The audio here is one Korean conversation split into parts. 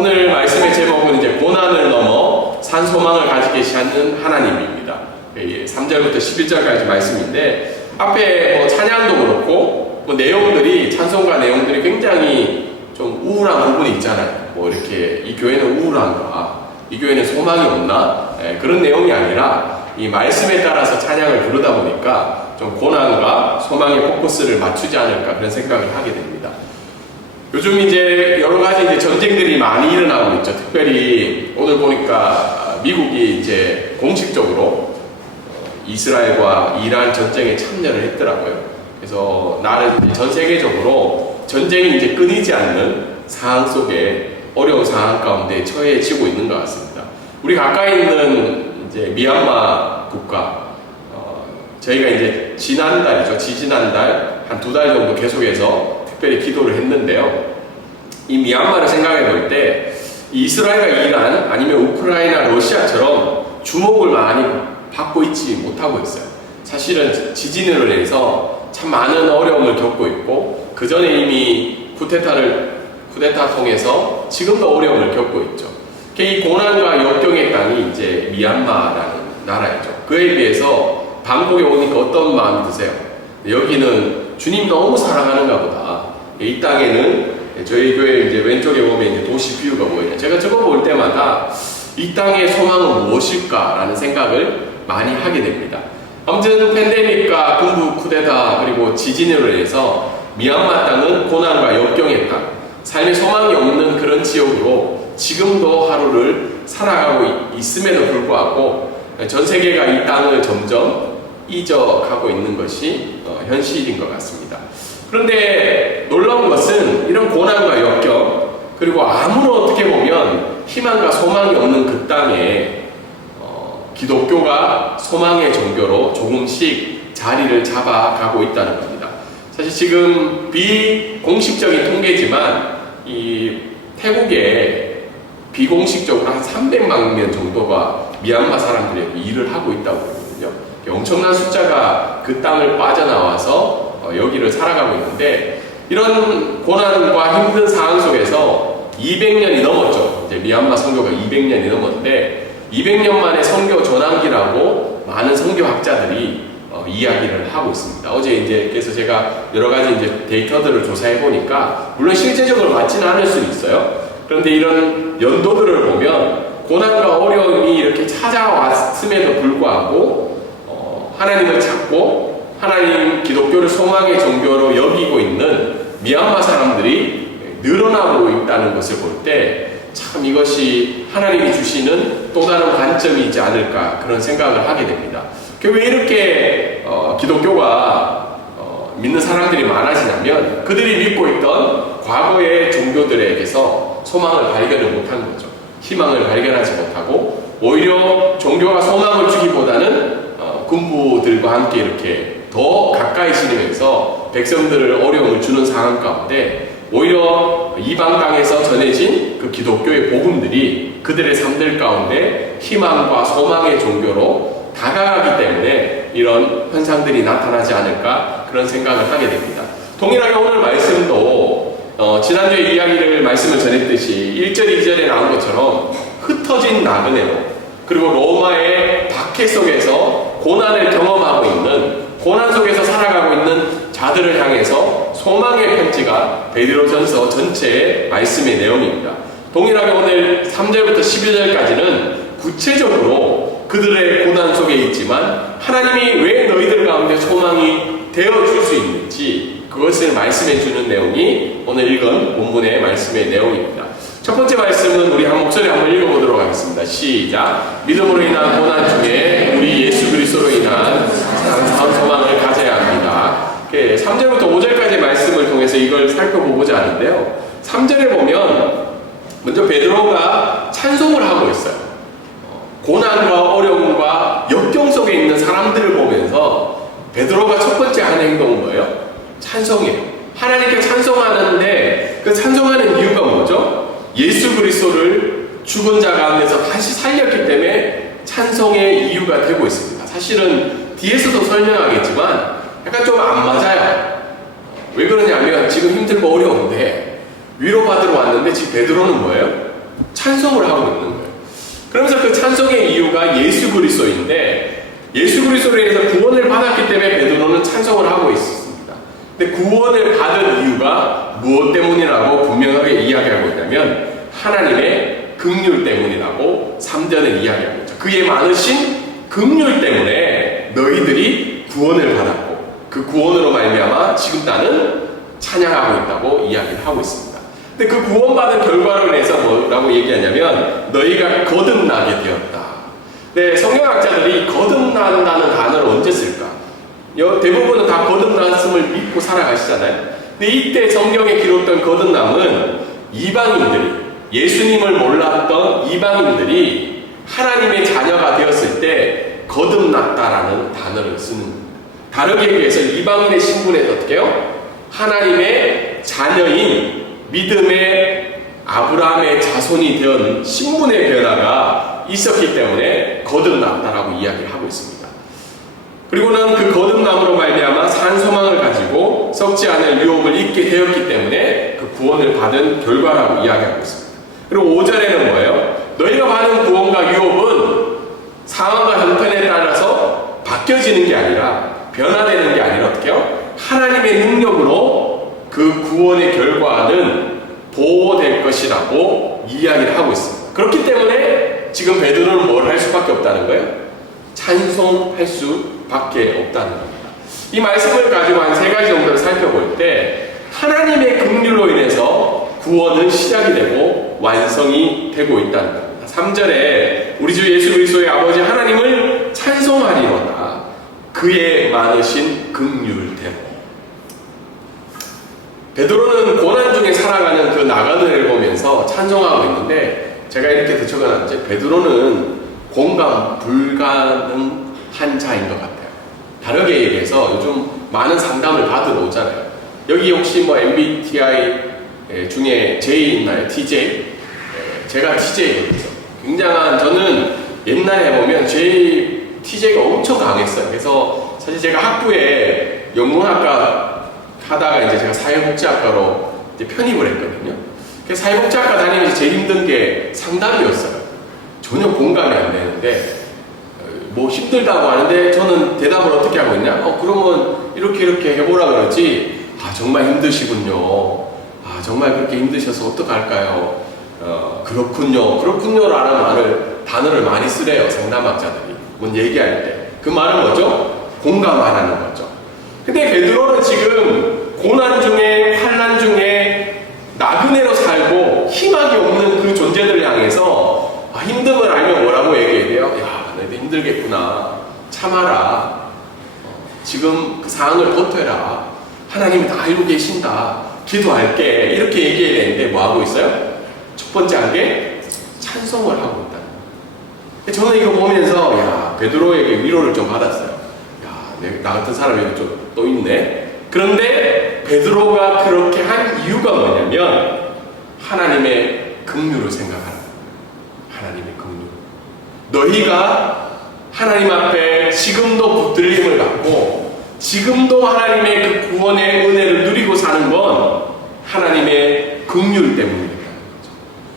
오늘 말씀의 제목은 이제 고난을 넘어 산 소망을 가지게 하시는 하나님입니다. 3절부터 11절까지 말씀인데 앞에 뭐 찬양도 그렇고 뭐 내용들이 찬송가 내용들이 굉장히 좀 우울한 부분이 있잖아요. 뭐 이렇게 이 교회는 우울한가, 이 교회는 소망이 없나, 그런 내용이 아니라 이 말씀에 따라서 찬양을 부르다 보니까 좀 고난과 소망의 포커스를 맞추지 않을까 그런 생각을 하게 됩니다. 요즘 이제 여러 가지 이제 전쟁들이 많이 일어나고 있죠. 특별히 오늘 보니까 미국이 이제 공식적으로 이스라엘과 이란 전쟁에 참여를 했더라고요. 그래서 나는 전 세계적으로 전쟁이 이제 끊이지 않는 상황 속에 어려운 상황 가운데 처해지고 있는 것 같습니다. 우리 가까이 있는 이제 미얀마 국가, 저희가 이제 지난달이죠. 지지난달 한 2달 정도 계속해서 특별히 기도를 했는데요. 이 미얀마를 생각해 볼 때 이스라엘과 이란 아니면 우크라이나, 러시아처럼 주목을 많이 받고 있지 못하고 있어요. 사실은 지진으로 인해서 참 많은 어려움을 겪고 있고 그 전에 이미 쿠데타 통해서 지금도 어려움을 겪고 있죠. 이 고난과 역경의 땅이 이제 미얀마라는 나라이죠. 그에 비해서 방콕에 오니까 어떤 마음이 드세요? 여기는 주님 너무 사랑하는가 보다. 이 땅에는 저희 교회 이제 왼쪽에 보면 이제 도시 뷰가 보여요. 제가 저거 볼 때마다 이 땅의 소망은 무엇일까라는 생각을 많이 하게 됩니다. 아무튼 팬데믹과 군부 쿠데타 그리고 지진으로 인해서 미얀마 땅은 고난과 역경의 땅, 삶의 소망이 없는 그런 지역으로 지금도 하루를 살아가고 있음에도 불구하고 전 세계가 이 땅을 점점 잊어가고 있는 것이 현실인 것 같습니다. 그런데 놀라운 것은 이런 고난과 역경 그리고 아무런 어떻게 보면 희망과 소망이 없는 그 땅에 기독교가 소망의 종교로 조금씩 자리를 잡아가고 있다는 겁니다. 사실 지금 비공식적인 통계지만 이 태국에 비공식적으로 한 300만 명 정도가 미얀마 사람들이 일을 하고 있다고 그러거든요. 엄청난 숫자가 그 땅을 빠져나와서 여기를 살아가고 있는데 이런 고난과 힘든 상황 속에서 200년이 넘었죠. 이제 미얀마 선교가 200년이 넘었는데 200년 만에 선교 전환기라고 많은 선교학자들이 이야기를 하고 있습니다. 어제 이제 그래서 제가 여러 가지 이제 데이터들을 조사해 보니까 물론 실제적으로 맞지는 않을 수 있어요. 그런데 이런 연도들을 보면 고난과 어려움이 이렇게 찾아왔음에도 불구하고 하나님을 찾고 하나님 기독교를 소망의 종교로 여기고 있는 미얀마 사람들이 늘어나고 있다는 것을 볼 때 참 이것이 하나님이 주시는 또 다른 관점이지 않을까 그런 생각을 하게 됩니다. 왜 이렇게 기독교가 믿는 사람들이 많아지냐면 그들이 믿고 있던 과거의 종교들에게서 소망을 발견을 못한 거죠. 희망을 발견하지 못하고 오히려 종교가 소망을 주기보다는 군부들과 함께 이렇게 더 가까이 지내면서 백성들을 어려움을 주는 상황 가운데 오히려 이방 땅에서 전해진 그 기독교의 복음들이 그들의 삶들 가운데 희망과 소망의 종교로 다가가기 때문에 이런 현상들이 나타나지 않을까 그런 생각을 하게 됩니다. 동일하게 오늘 말씀도 지난주에 말씀을 전했듯이 1절, 2절에 나온 것처럼 흩어진 나그네로 그리고 로마의 박해 속에서 고난을 경험하고 있는 고난 속에서 살아가고 있는 자들을 향해서 소망의 편지가 베드로전서 전체의 말씀의 내용입니다. 동일하게 오늘 3절부터 12절까지는 구체적으로 그들의 고난 속에 있지만 하나님이 왜 너희들 가운데 소망이 되어줄 수 있는지 그것을 말씀해 주는 내용이 오늘 읽은 본문의 말씀의 내용입니다. 첫 번째 말씀은 우리 한 목소리 한번 읽어보도록 하겠습니다. 시작. 믿음으로 인한 고난 중에 우리 예수 그리스도로 인한 산 소망을 가져야 합니다. 3절부터 5절까지 말씀을 통해서 이걸 살펴보고자 하는데요. 3절에 보면 먼저 베드로가 찬송을 하고 있어요. 고난과 어려움과 역경 속에 있는 사람들을 보면서 베드로가 첫 번째 하는 행동은 뭐예요? 찬송이에요. 하나님께 찬송하는데 그 찬송하는 이유가 뭐죠? 예수 그리스도를 죽은 자 가운데서 다시 살렸기 때문에 찬송의 이유가 되고 있습니다. 사실은 뒤에서도 설명하겠지만 약간 좀 안 맞아요. 왜 그러냐면 지금 힘들고 어려운데 위로받으러 왔는데 지금 베드로는 뭐예요? 찬송을 하고 있는 거예요. 그러면서 그 찬송의 이유가 예수 그리스도인데, 예수 그리스도로 인해서 구원을 받았기 때문에 베드로는 찬송을 하고 있습니다. 근데 구원을 받은 이유가 무엇 때문이라고 분명하게 이야기하고 있냐면 하나님의 긍휼 때문이라고 3절에 이야기하고 있죠. 그의 많으신 긍휼 때문에 너희들이 구원을 받았고 그 구원으로 말미암아 지금 나는 찬양하고 있다고 이야기를 하고 있습니다. 근데 그 구원받은 결과로 인해서 뭐라고 얘기하냐면 너희가 거듭나게 되었다. 네, 성경학자들이 거듭난다는 단어를 언제 쓸까? 대부분은 다 거듭났음을 믿고 살아가시잖아요. 근데 이때 성경에 기록된 거듭남은 이방인들이, 예수님을 몰랐던 이방인들이 하나님의 자녀가 되었을 때 거듭났다라는 단어를 쓰는 겁니다. 다르게 얘기해서 이방인의 신분에 어떻게 해요? 하나님의 자녀인 믿음의 아브라함의 자손이 된 신분의 변화가 있었기 때문에 거듭났다라고 이야기를 하고 있습니다. 그리고는 그 거듭남으로 말미암아 산 소망을 가지고 썩지 않을 유업을 잊게 되었기 때문에 그 구원을 받은 결과라고 이야기하고 있습니다. 그리고 5절에는 뭐예요? 너희가 받은 구원과 유업은 상황과 형편에 따라서 바뀌어지는 게 아니라 변화되는 게 아니라 어떻게 해요? 하나님의 능력으로 그 구원의 결과는 보호될 것이라고 이야기를 하고 있습니다. 그렇기 때문에 지금 베드로는 뭘 할 수밖에 없다는 거예요? 찬송할 수밖에 없다는 겁니다. 이 말씀을 가지고 한 3가지 정도를 살펴볼 때 하나님의 긍휼로 인해서 구원은 시작이 되고 완성이 되고 있다는 겁니다. 3절에 우리 주 예수 그리스도의 아버지 하나님을 찬송하리로다. 그의 많으신 긍휼대로. 베드로는 고난 중에 살아가는 그 나그네를 보면서 찬송하고 있는데 제가 이렇게 적어놨는데 베드로는 공감 불가능한 자인 것 같아요. 다르게 얘기해서 요즘 많은 상담을 받으러 오잖아요. 여기 혹시 뭐 MBTI 중에 J 있나요? TJ? 제가 TJ거든요. 굉장한, 저는 옛날에 보면 TJ가 엄청 강했어요. 그래서 사실 제가 학부에 영문학과 하다가 이제 제가 사회복지학과로 이제 편입을 했거든요. 그래서 사회복지학과 다니면서 제일 힘든 게 상담이었어요. 전혀 공감이 안 되는데, 뭐 힘들다고 하는데 저는 대답을 어떻게 하고 있냐? 그러면 이렇게 해보라 그러지. 정말 힘드시군요. 정말 그렇게 힘드셔서 어떡할까요? 그렇군요라는 단어를 많이 쓰래요, 상담학자들이. 뭔 얘기할 때. 그 말은 뭐죠? 공감하라는 거죠. 근데 베드로는 지금 고난 중에, 환난 중에 나그네로 살고 희망이 없는 그 존재들을 향해서 힘듦을 알면 뭐라고 얘기해야 돼요? 야, 너희들 힘들겠구나. 참아라. 지금 그 상황을 버텨라. 하나님이 다 알고 계신다. 기도할게. 이렇게 얘기해야 되는데 뭐 하고 있어요? 첫 번째 한 게 찬송을 하고 있다. 저는 이거 보면서 야, 베드로에게 위로를 좀 받았어요. 야, 나 같은 사람이 좀 또 있네. 그런데 베드로가 그렇게 한 이유가 뭐냐면 하나님의 긍휼을 생각하라. 하나님의 긍휼. 너희가 하나님 앞에 지금도 붙들림을 받고 지금도 하나님의 그 구원의 은혜를 누리고 사는 건 하나님의 긍휼 때문이라는 거죠.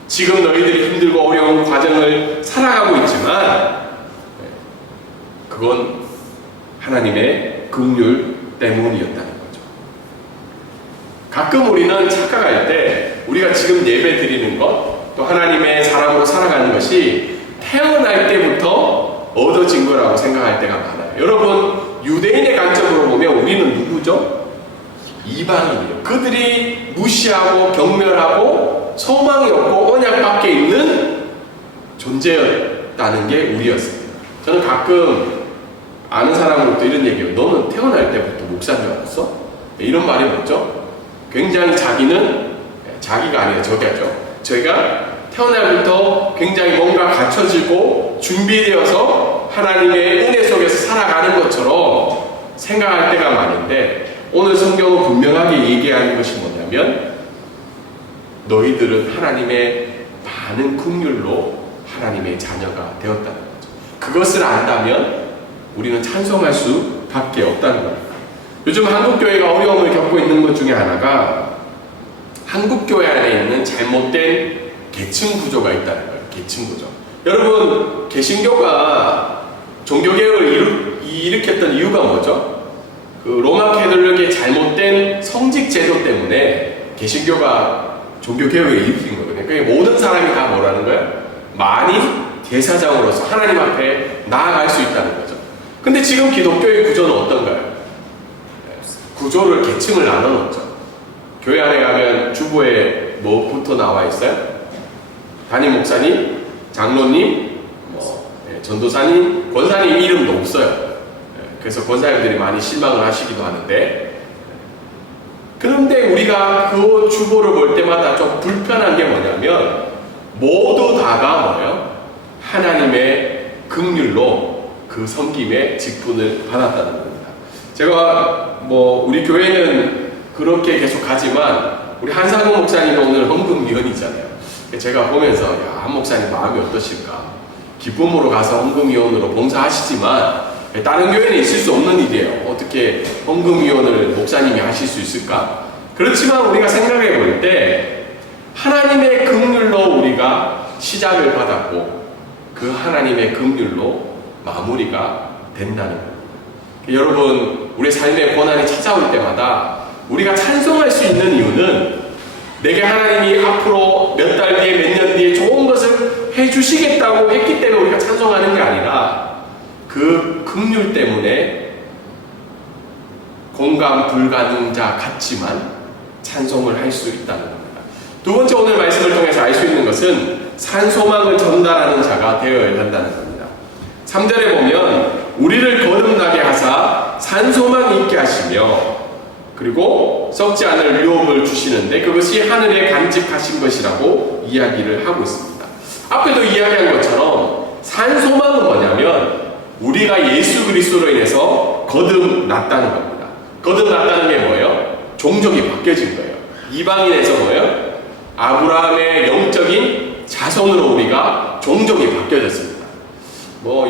지금 너희들이 힘들고 어려운 과정을 살아가고 있지만 그건 하나님의 긍휼 때문이었다는 거죠. 가끔 우리는 착각할 때 우리가 지금 예배 드리는 것, 또 하나님의 사람으로 살아가는 것이 태어날 때부터 얻어진 거라고 생각할 때가 많아요. 여러분, 유대인의 관점으로 보면 우리는 누구죠? 이방인이에요. 그들이 무시하고 경멸하고 소망이 없고 언약 밖에 있는 존재였다는 게 우리였습니다. 저는 가끔 아는 사람으로부터 이런 얘기해요. 너는 태어날 때부터 목사인 줄 알았어? 이런 말이 뭐죠? 굉장히 자기가 아니라 저희가 태어날부터 굉장히 뭔가 갖춰지고 준비되어서 하나님의 은혜 속에서 살아가는 것처럼 생각할 때가 많은데 오늘 성경은 분명하게 얘기하는 것이 뭐냐면 너희들은 하나님의 많은 긍휼로 하나님의 자녀가 되었다는 거죠. 그것을 안다면 우리는 찬송할 수밖에 없다는 겁니다. 요즘 한국교회가 어려움을 겪고 있는 것 중에 하나가 한국교회 안에 있는 잘못된 계층 구조가 있다는 거예요. 계층 구조. 여러분, 개신교가 종교개혁을 일으켰던 이유가 뭐죠? 그 로마 캐톨릭의 잘못된 성직 제도 때문에 개신교가 종교개혁을 일으킨 거거든요. 그러니까 모든 사람이 다 뭐라는 거예요? 많이 제사장으로서 하나님 앞에 나아갈 수 있다는 거죠. 근데 지금 기독교의 구조는 어떤가요? 구조를 계층을 나눠놓죠. 교회 안에 가면 주보에 뭐부터 나와 있어요? 담임 목사님, 장로님, 전도사님, 권사님 이름도 없어요. 그래서 권사님들이 많이 실망을 하시기도 하는데, 그런데 우리가 그 주보를 볼 때마다 좀 불편한 게 뭐냐면 모두 다가 뭐예요? 하나님의 긍휼로 그 섬김의 직분을 받았다는 겁니다. 제가 우리 교회는 그렇게 계속 가지만 우리 한상호 목사님은 오늘 헌금위원이잖아요. 제가 보면서 한 목사님 마음이 어떠실까? 기쁨으로 가서 헌금위원으로 봉사하시지만 다른 교회는 있을 수 없는 일이에요. 어떻게 헌금위원을 목사님이 하실 수 있을까? 그렇지만 우리가 생각해 볼 때 하나님의 긍휼로 우리가 시작을 받았고 그 하나님의 긍휼로 마무리가 된다는 겁니다. 여러분, 우리 삶의 고난이 찾아올 때마다 우리가 찬송할 수 있는 이유는 내게 하나님이 앞으로 몇 달 뒤에 몇 년 뒤에 좋은 것을 해주시겠다고 했기 때문에 우리가 찬송하는 게 아니라 그 긍휼 때문에 공감 불가능자 같지만 찬송을 할 수 있다는 겁니다. 두 번째, 오늘 말씀을 통해서 알 수 있는 것은 산소망을 전달하는 자가 되어야 한다는 겁니다. 3절에 보면 우리를 거듭나게 하사 산소망 있게 하시며 그리고 썩지 않을 유업을 주시는데 그것이 하늘에 간직하신 것이라고 이야기를 하고 있습니다. 앞에도 이야기한 것처럼 산소망은 뭐냐면 우리가 예수 그리스도로 인해서 거듭났다는 겁니다. 거듭났다는 게 뭐예요? 종족이 바뀌어진 거예요. 이방인에서 뭐예요? 아브라함의 영적인 자손으로 우리가 종족이 바뀌어졌습니다.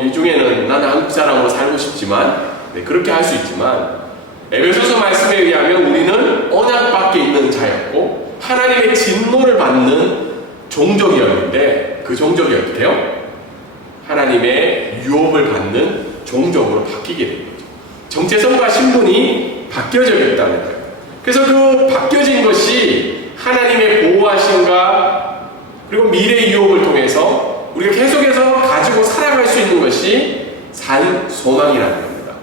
이 중에는 나는 한국 사람으로 살고 싶지만 그렇게 할 수 있지만 에베소서 말씀에 의하면 우리는 언약 밖에 있는 자였고 하나님의 진노를 받는 종족이었는데 그 종족이 어떻게 해요? 하나님의 유업을 받는 종족으로 바뀌게 된 거죠. 정체성과 신분이 바뀌어졌다는 거예요. 그래서 그 바뀌어진 것이 하나님의 보호하심과 그리고 미래 유업을 통해서 우리가 계속해서 가지고 살아갈 수 있는 것이 산소망이라는 겁니다.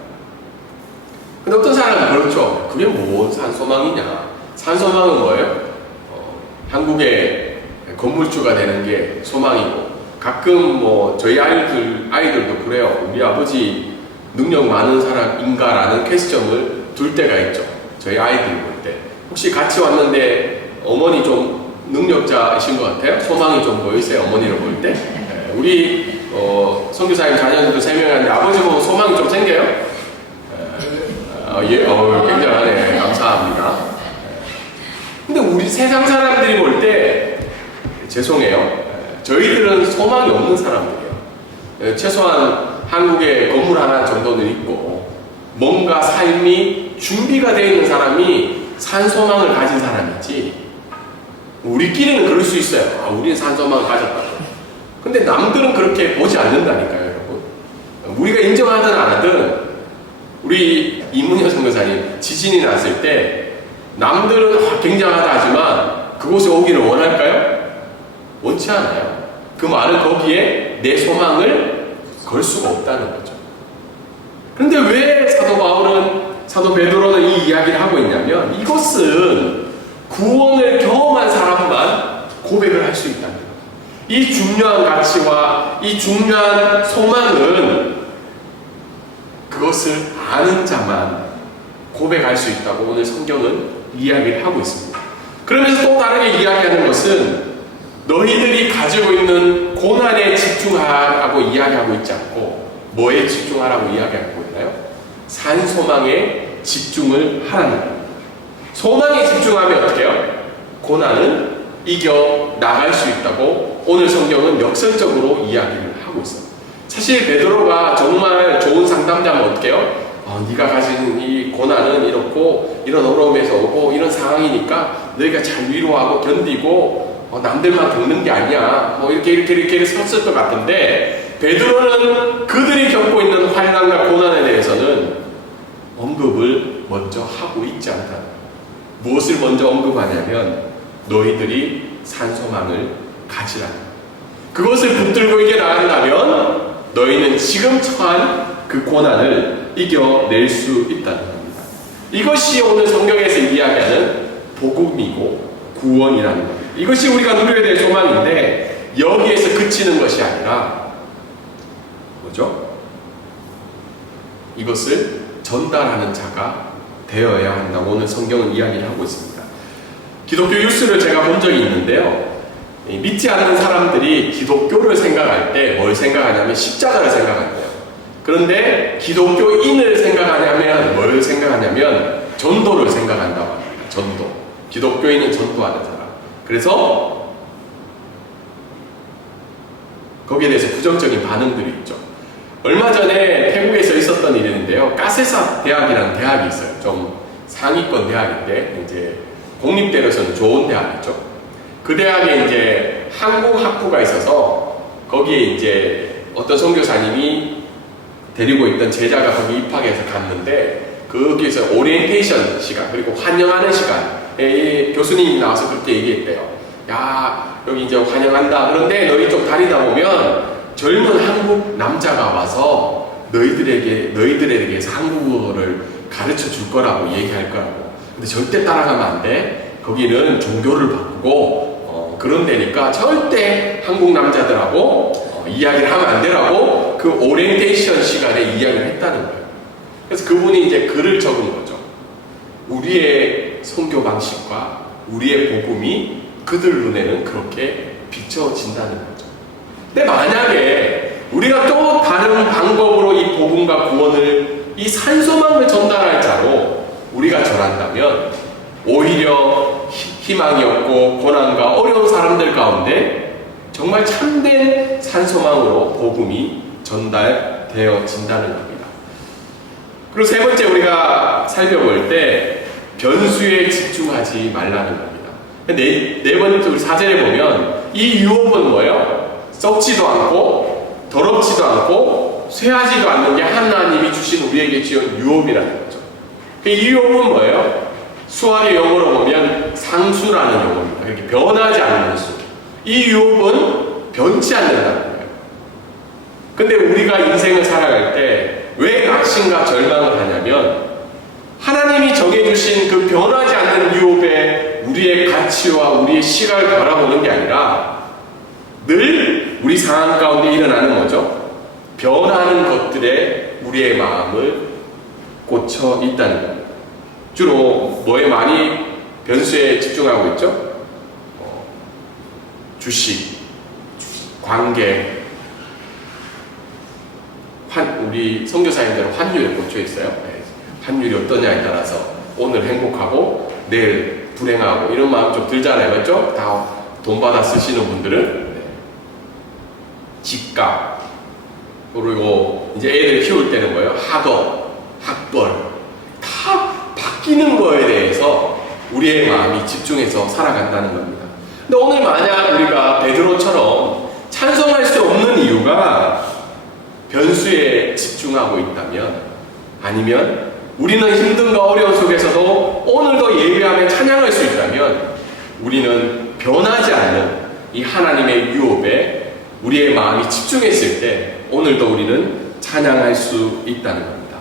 근데 어떤 사람은 그렇죠. 그게 뭐 산소망이냐? 산소망은 뭐예요? 한국의 건물주가 되는 게 소망이고 가끔 저희 아이들도 그래요. 우리 아버지 능력 많은 사람인가라는 퀘스천을 둘 때가 있죠. 저희 아이들 볼 때. 혹시 같이 왔는데 어머니 좀 능력자이신 것 같아요? 소망이 좀 보이세요? 어머니를 볼 때? 네, 우리 선교사님 자녀들도 3명인데 아버지 보면 소망이 좀 생겨요? 굉장하네. 감사합니다. 근데 우리 세상 사람들이 볼 때 죄송해요. 저희들은 소망이 없는 사람들이에요. 최소한 한국에 건물 하나 정도는 있고 뭔가 삶이 준비가 되어 있는 사람이 산소망을 가진 사람이지 우리끼리는 그럴 수 있어요. 우리는 산소망을 가졌다고. 근데 남들은 그렇게 보지 않는다니까요, 여러분. 우리가 인정하든 안 하든 우리 이문여 선교사님 지진이 났을 때 남들은 굉장하다 하지만 그곳에 오기를 원할까요? 원치 않아요. 그 말은 거기에 내 소망을 걸 수가 없다는 거죠. 그런데 왜 사도 베드로는 이 이야기를 하고 있냐면 이것은 구원을 경험한 사람만 고백을 할 수 있다는 거예요. 이 중요한 가치와 이 중요한 소망은 그것을 아는 자만 고백할 수 있다고 오늘 성경은 이야기를 하고 있습니다. 그러면서 또 다르게 이야기하는 것은 너희들이 가지고 있는 고난에 집중하라고 이야기하고 있지 않고 뭐에 집중하라고 이야기하고 있나요? 산소망에 집중을 하라는 겁니다. 소망에 집중하면 어떻게 해요? 고난은 이겨 나갈 수 있다고 오늘 성경은 역설적으로 이야기를 하고 있어요. 사실 베드로가 정말 좋은 상담자면 어떻게 해요? 네가 가진 이 고난은 이렇고 이런 어려움에서 오고 이런 상황이니까 너희가 잘 위로하고 견디고 남들만 겪는 게 아니야. 이렇게 썼을 것 같은데, 베드로는 그들이 겪고 있는 환난과 고난에 대해서는 언급을 먼저 하고 있지 않다. 무엇을 먼저 언급하냐면 너희들이 산소망을 가지라. 그것을 붙들고 이겨나간다면 너희는 지금 처한 그 고난을 이겨낼 수 있다는 겁니다. 이것이 오늘 성경에서 이야기하는 복음이고 구원이라는 겁니다. 이것이 우리가 누려야 될 소망인데 여기에서 그치는 것이 아니라 뭐죠? 이것을 전달하는 자가 되어야 한다고 오늘 성경은 이야기를 하고 있습니다. 기독교 뉴스를 제가 본 적이 있는데요. 믿지 않는 사람들이 기독교를 생각할 때 뭘 생각하냐면 십자가를 생각한대요. 그런데 기독교인을 생각하냐면 뭘 생각하냐면 전도를 생각한다고 합니다. 전도. 기독교인은 전도하는 사람. 그래서 거기에 대해서 부정적인 반응들이 있죠. 얼마 전에 태국에서 있었던 일인데요. 까세사 대학이라는 대학이 있어요. 좀 상위권 대학인데 이제 공립대로서는 좋은 대학이죠. 그 대학에 이제 한국 학부가 있어서 거기에 이제 어떤 선교사님이 데리고 있던 제자가 거기 입학해서 갔는데 거기에서 오리엔테이션 시간 그리고 환영하는 시간에 교수님이 나와서 그렇게 얘기했대요. 야, 여기 이제 환영한다. 그런데 너희 좀 다니다 보면 젊은 한국 남자가 와서 너희들에게 대해서 한국어를 가르쳐 줄 거라고 얘기할 거라고. 근데 절대 따라가면 안 돼. 거기는 종교를 바꾸고 그런 데니까 절대 한국 남자들하고 이야기를 하면 안 되라고 그 오리엔테이션 시간에 이야기를 했다는 거예요. 그래서 그분이 이제 글을 적은 거죠. 우리의 선교 방식과 우리의 복음이 그들 눈에는 그렇게 비춰진다는 거죠. 근데 만약에 우리가 또 다른 방법으로 이 복음과 구원을 이 산소망을 전달할 자로 우리가 전한다면 오히려 희망이 없고 고난과 어려운 사람들 가운데 정말 참된 산소망으로 복음이 전달되어진다는 겁니다. 그리고 세 번째 우리가 살펴볼 때 변수에 집중하지 말라는 겁니다. 네 번째 우리 4절에 보면 이 유업은 뭐예요? 썩지도 않고 더럽지도 않고 쇠하지도 않는 게 하나님이 주신 우리에게 지은 유업이라는 거죠. 이 유업은 뭐예요? 수화의 영어로 보면 상수라는 용어입니다. 이렇게 변하지 않는 수. 이 유업은 변치 않는다는 거예요. 근데 우리가 인생을 살아갈 때 왜 낙심과 절망을 하냐면 하나님이 정해주신 그 변하지 않는 유업에 우리의 가치와 우리의 시각을 바라보는 게 아니라 늘 우리 상황 가운데 일어나는 거죠. 변하는 것들에 우리의 마음을 꽂혀 있다는 겁니다. 주로 뭐에 많이 변수에 집중하고 있죠? 주식, 관계, 우리 선교사님들은 환율에 꽂혀 있어요. 네. 환율이 어떠냐에 따라서 오늘 행복하고 내일 불행하고 이런 마음 좀 들잖아요. 맞죠? 다 돈 받아 쓰시는 분들은. 네. 집값, 그리고 이제 애들 키울 때는 뭐예요? 학업, 학벌. 다 바뀌는 거에 대해서 우리의 마음이 집중해서 살아간다는 겁니다. 근데 오늘 만약 우리가 베드로처럼 찬송할 수 없는 이유가 변수에 집중하고 있다면, 아니면 우리는 힘듦과 어려움 속에서도 오늘도 예배하며 찬양할 수 있다면 우리는 변하지 않는 이 하나님의 유업에 우리의 마음이 집중했을 때 오늘도 우리는 찬양할 수 있다는 겁니다.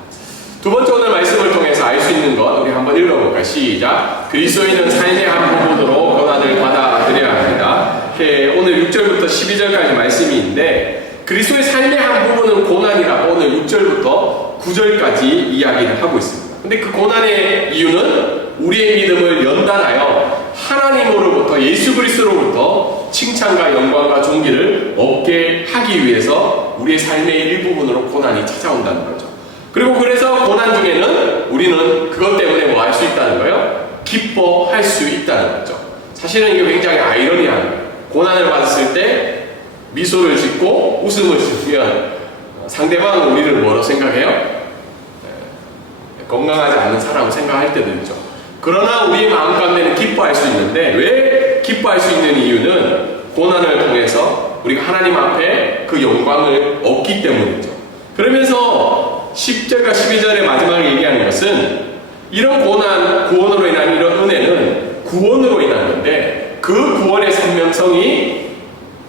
두 번째 오늘 말씀을 통해서 알 수 있는 것 우리 한번 읽어볼까요? 시작. 그리스도인은 삶의 한 부분으로 고난을 받아들여야 합니다. 오늘 6절부터 12절까지 말씀이 있는데 그리스도의 삶의 한 부분은 고난이라고 오늘 6절부터 9절까지 이야기를 하고 있습니다. 근데 그 고난의 이유는 우리의 믿음을 연단하여 하나님으로부터 예수 그리스도로부터 칭찬과 영광과 존귀를 얻게 하기 위해서 우리의 삶의 일부분으로 고난이 찾아온다는 거죠. 그리고 그래서 고난 중에는 우리는 그것 때문에 뭐 할 수 있다는 거예요? 기뻐할 수 있다는 거죠. 사실은 이게 굉장히 아이러니한 거예요. 고난을 받았을 때 미소를 짓고 웃음을 짓으면 상대방은 우리를 뭐로 생각해요? 건강하지 않은 사람을 생각할 때도 있죠. 그러나 우리의 마음 가운데는 기뻐할 수 있는데 왜 기뻐할 수 있는 이유는 고난을 통해서 우리가 하나님 앞에 그 영광을 얻기 때문이죠. 그러면서 10절과 12절의 마지막에 얘기하는 것은 이런 고난, 구원으로 인한 이런 은혜는 구원으로 인한 건데 그 구원의 선명성이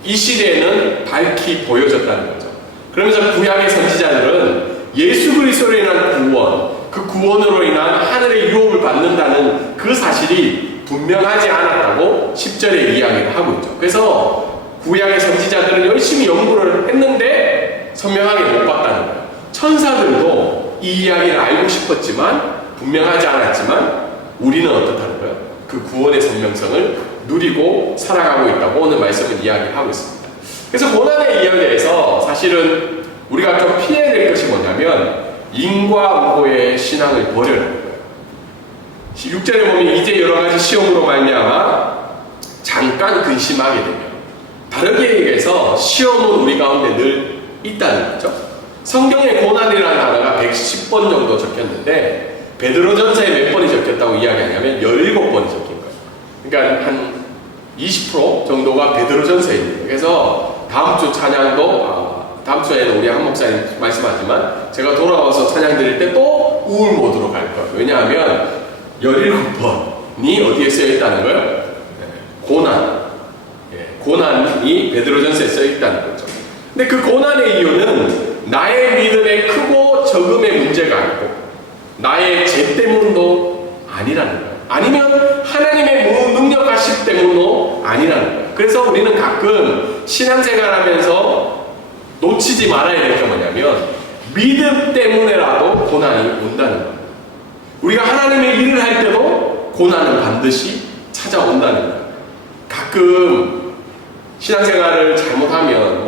이 시대에는 밝히 보여졌다는 거죠. 그러면서 구약의 선지자들은 예수 그리스도로 인한 구원, 그 구원으로 인한 하늘의 유업을 받는다는 그 사실이 분명하지 않았다고 10절에 이야기를 하고 있죠. 그래서 구약의 선지자들은 열심히 연구를 했는데 선명하게 못 봤다는 거예요. 천사들도 이 이야기를 알고 싶었지만 분명하지 않았지만 우리는 어떻다는 거예요? 그 구원의 선명성을 누리고 살아가고 있다고 오늘 말씀은 이야기하고 있습니다. 그래서 고난의 이야기에서 사실은 우리가 좀 피해야 될 것이 뭐냐면 인과응보의 신앙을 버려야 하는 거예요. 6절에 보면 이제 여러 가지 시험으로 말미암아 잠깐 근심하게 되면, 다르게 얘기해서 시험은 우리 가운데 늘 있다는 거죠. 성경에 고난이라는 단어가 110번 정도 적혔는데 베드로전서에 몇 번이 적혔다고 이야기하냐면 17번이 적힌 거예요. 그러니까 한 20% 정도가 베드로전서에 있는 거예요. 그래서 다음 주 찬양도 다음 주에는 우리 한 목사님 말씀하지만 제가 돌아와서 찬양 드릴 때 또 우울 모드로 갈 거예요. 왜냐하면 17번이 어디에 쓰여 있다는 거예요? 고난. 고난이 베드로전서에 쓰여 있다는 거죠. 근데 그 고난의 이유는 나의 믿음의 크고 적음의 문제가 아니고 나의 죄 때문도 아니라는 거예요. 아니면 하나님의 무능력하심 때문도 아니라는 거예요. 그래서 우리는 가끔 신앙생활하면서 놓치지 말아야 될 게 뭐냐면 믿음 때문에라도 고난이 온다는 거예요. 우리가 하나님의 일을 할 때도 고난은 반드시 찾아온다는 거예요. 가끔 신앙생활을 잘못하면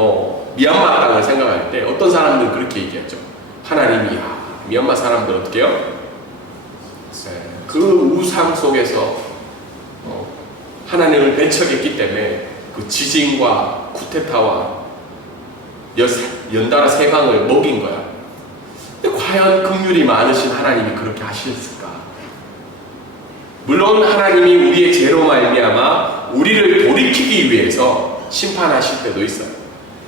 미얀마 땅을 생각할 때 어떤 사람들은 그렇게 얘기했죠. 하나님이 미얀마 사람들 어떻게 해요? 그 우상 속에서 하나님을 배척했기 때문에 그 지진과 쿠데타와 연달아 세방을 먹인 거야. 근데 과연 긍휼이 많으신 하나님이 그렇게 하셨을까? 물론 하나님이 우리의 죄로 말미암아 우리를 돌이키기 위해서 심판하실 때도 있어요.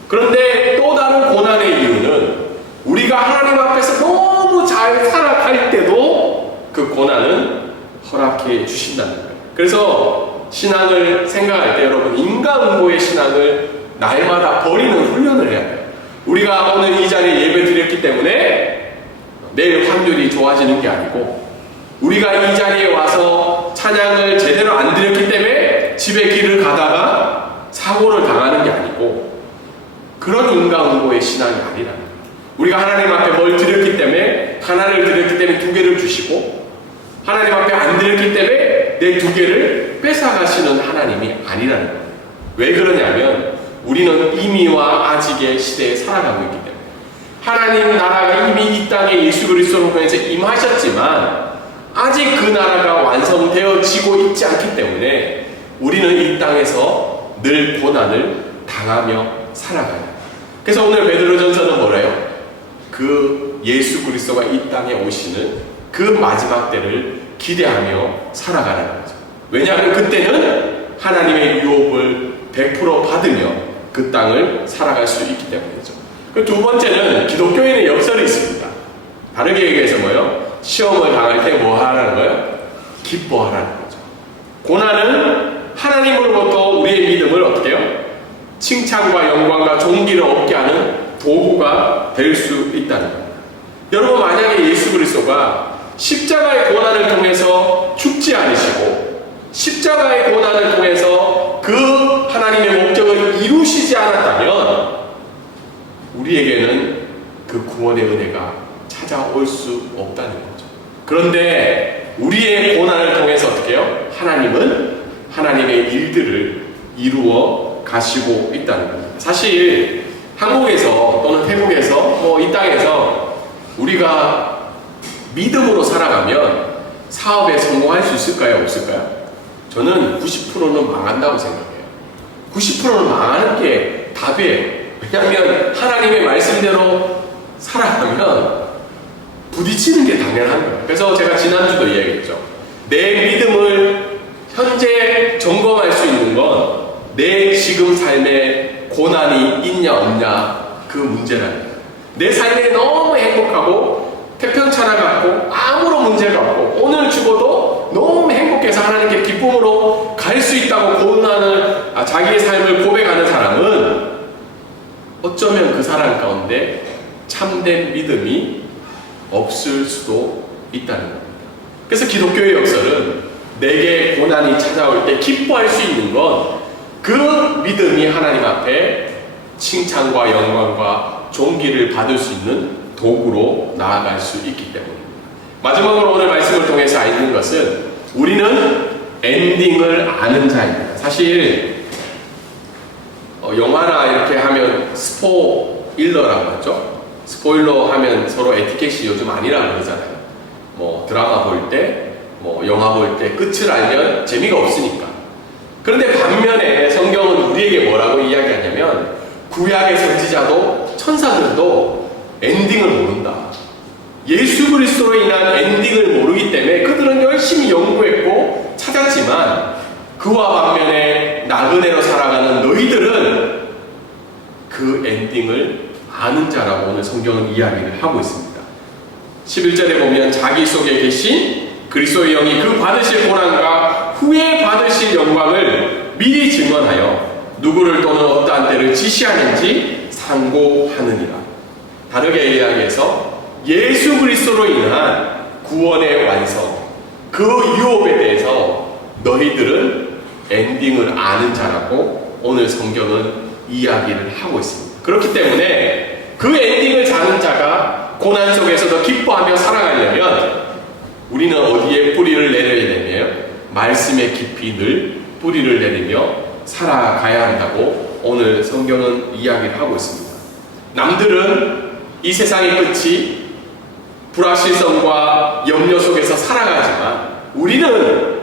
그런데 또 다른 고난의 이유는 우리가 하나님 앞에서 너무 잘 살아갈 때도 그 고난은 허락해 주신다는 거예요. 그래서 신앙을 생각할 때 여러분 인과응보의 신앙을 날마다 버리는 훈련을 해야 돼요. 우리가 오늘 이 자리에 예배 드렸기 때문에 내일 확률이 좋아지는 게 아니고 우리가 이 자리에 와서 찬양을 제대로 안 드렸기 때문에 집에 길을 가다가 사고를 당하는 게 아니고 그런 인과응보의 신앙이 아니라는 거예요. 우리가 하나님 앞에 뭘 드렸기 때문에 하나를 드렸기 때문에 2개를 주시고 하나님 앞에 안 드렸기 때문에 내 2개를 뺏어가시는 하나님이 아니라는 거예요. 왜 그러냐면 우리는 이미와 아직의 시대에 살아가고 있기 때문에 하나님 나라가 이미 이 땅에 예수 그리스도로 통해서 임하셨지만 아직 그 나라가 완성되어지고 있지 않기 때문에 우리는 이 땅에서 늘 고난을 당하며 살아가요. 그래서 오늘 베드로전서는 뭐래요? 그 예수 그리스도가 이 땅에 오시는 그 마지막 때를 기대하며 살아가는 거죠. 왜냐하면 그때는 하나님의 유업을 100% 받으며 그 땅을 살아갈 수 있기 때문이죠. 그 두 번째는 기독교인의 역설이 있습니다. 다르게 얘기해서 뭐예요? 시험을 당할 때 뭐 하라는 거예요? 기뻐하라는 거죠. 고난은 하나님으로부터 우리의 믿음을 어떻게 해요? 칭찬과 영광과 존귀를 얻게 하는 도구가 될 수 있다는 겁니다. 여러분 만약에 예수 그리스도가 십자가의 고난을 통해서 죽지 않으시고 십자가의 고난을 통해서 그 하나님의 목적을 이루시지 않았다면 우리에게는 그 구원의 은혜가 찾아올 수 없다는 거죠. 그런데 우리의 고난을 통해서 어떻게 해요? 하나님은 하나님의 일들을 이루어 가시고 있다는 겁니다. 사실 한국에서 또는 태국에서 이 땅에서 우리가 믿음으로 살아가면 사업에 성공할 수 있을까요? 없을까요? 저는 90%는 망한다고 생각해요. 90%는 망하는 게 답이에요. 왜냐하면 하나님의 말씀대로 살아가면 부딪히는 게 당연한 거예요. 그래서 제가 지난주도 이야기했죠. 내 믿음을 현재 점검할 수 있는 있는 건 내 지금 삶에 고난이 있냐 없냐 그 문제라는 거예요. 내 삶에 너무 행복하고 태평천하 같고 아무런 문제가 없고 오늘 죽어도 너무 행복해서 하나님께 기쁨으로 갈 수 있다고 고난을 자기의 삶을 고백하는 사람은 어쩌면 그 사람 가운데 참된 믿음이 없을 수도 있다는 겁니다. 그래서 기독교의 역설은 내게 고난이 찾아올 때 기뻐할 수 있는 건 그 믿음이 하나님 앞에 칭찬과 영광과 존귀를 받을 수 있는 도구로 나아갈 수 있기 때문입니다. 마지막으로 오늘 말씀을 통해서 알는 것은 우리는 엔딩을 아는 자입니다. 사실 영화나 이렇게 하면 스포일러라고 하죠. 스포일러 하면 서로 에티켓이 요즘 아니라고 그러잖아요. 뭐 드라마 볼 때, 뭐 영화 볼 때 끝을 알면 재미가 없으니까. 그런데 반면에 성경은 우리에게 뭐라고 이야기하냐면 구약의 선지자도 천사들도 엔딩을 모른다. 예수 그리스도로 인한 엔딩을 모르기 때문에 그들은 열심히 연구했고 찾았지만 그와 반면에 나그네로 살아가는 너희들은 그 엔딩을 아는 자라고 오늘 성경은 이야기를 하고 있습니다. 11절에 보면 자기 속에 계신 그리스도의 영이 그 받으실 고난과 후에 받으실 영광을 미리 증언하여 누구를 또는 어떠한 때를 지시하는지 상고하느니라. 다르게 이야기해서 예수 그리스도로 인한 구원의 완성, 그 유업에 대해서 너희들은 엔딩을 아는 자라고 오늘 성경은 이야기를 하고 있습니다. 그렇기 때문에 그 엔딩을 아는 자가 고난 속에서도 기뻐하며 살아가려면 우리는 어디에 뿌리를 내려야 되며 말씀의 깊이 늘 뿌리를 내리며 살아가야 한다고 오늘 성경은 이야기를 하고 있습니다. 남들은 이 세상의 끝이 불확실성과 염려 속에서 살아가지만 우리는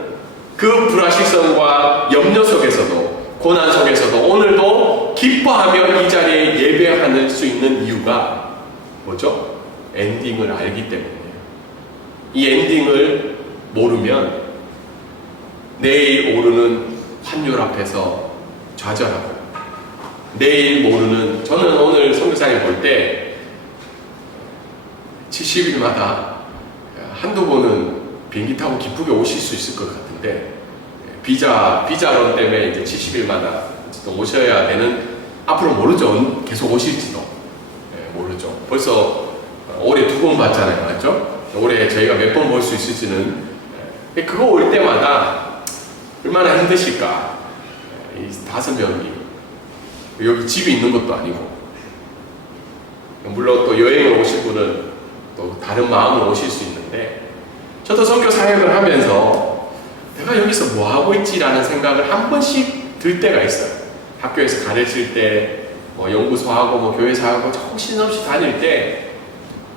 그 불확실성과 염려 속에서도 고난 속에서도 오늘도 기뻐하며 이 자리에 예배할 수 있는 이유가 뭐죠? 엔딩을 알기 때문이에요. 이 엔딩을 모르면 내일 오르는 환율 앞에서 좌절하고 내일 모르는 저는 오늘 선교사님 볼 때 70일마다 한두 번은 비행기 타고 기쁘게 오실 수 있을 것 같은데 비자론 때문에 이제 70일마다 오셔야 되는 앞으로 모르죠. 계속 오실지도 모르죠. 벌써 올해 2번 봤잖아요. 맞죠? 올해 저희가 몇 번 볼 수 있을지는 그거 올 때마다 얼마나 힘드실까. 이 5명이 여기 집이 있는 것도 아니고 물론 또 여행을 오실 분은 또 다른 마음으로 오실 수 있는데 저도 선교 사역을 하면서 내가 여기서 뭐 하고 있지라는 생각을 한 번씩 들 때가 있어요. 학교에서 가르칠 때 뭐 연구소하고 뭐 교회사하고 정신없이 다닐 때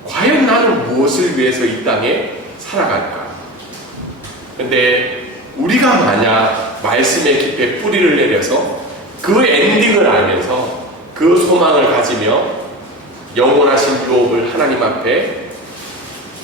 과연 나는 무엇을 위해서 이 땅에 살아갈까? 근데 우리가 만약 말씀의 깊이에 뿌리를 내려서 그 엔딩을 알면서 그 소망을 가지며 영원하신 유업을 하나님 앞에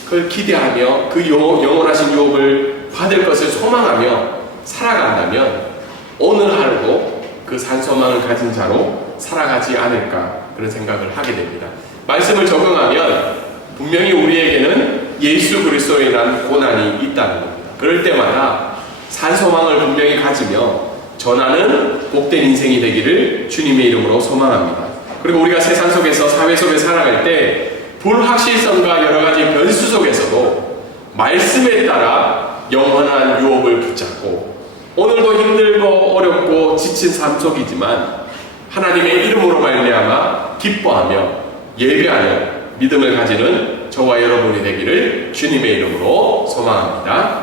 그걸 기대하며 그 영원하신 유업을 받을 것을 소망하며 살아간다면 오늘 하루도 그 산소망을 가진 자로 살아가지 않을까 그런 생각을 하게 됩니다. 말씀을 적용하면 분명히 우리에게는 예수 그리스도로 인한 고난이 있다는 겁니다. 그럴 때마다 산소망을 분명히 가지며 전하는 복된 인생이 되기를 주님의 이름으로 소망합니다. 그리고 우리가 세상 속에서 사회 속에 살아갈 때 불확실성과 여러 가지 변수 속에서도 말씀에 따라 영원한 유업을 붙잡고 오늘도 힘들고 어렵고 지친 삶 속이지만 하나님의 이름으로 말미암아 기뻐하며 예배하며 믿음을 가지는 저와 여러분이 되기를 주님의 이름으로 소망합니다.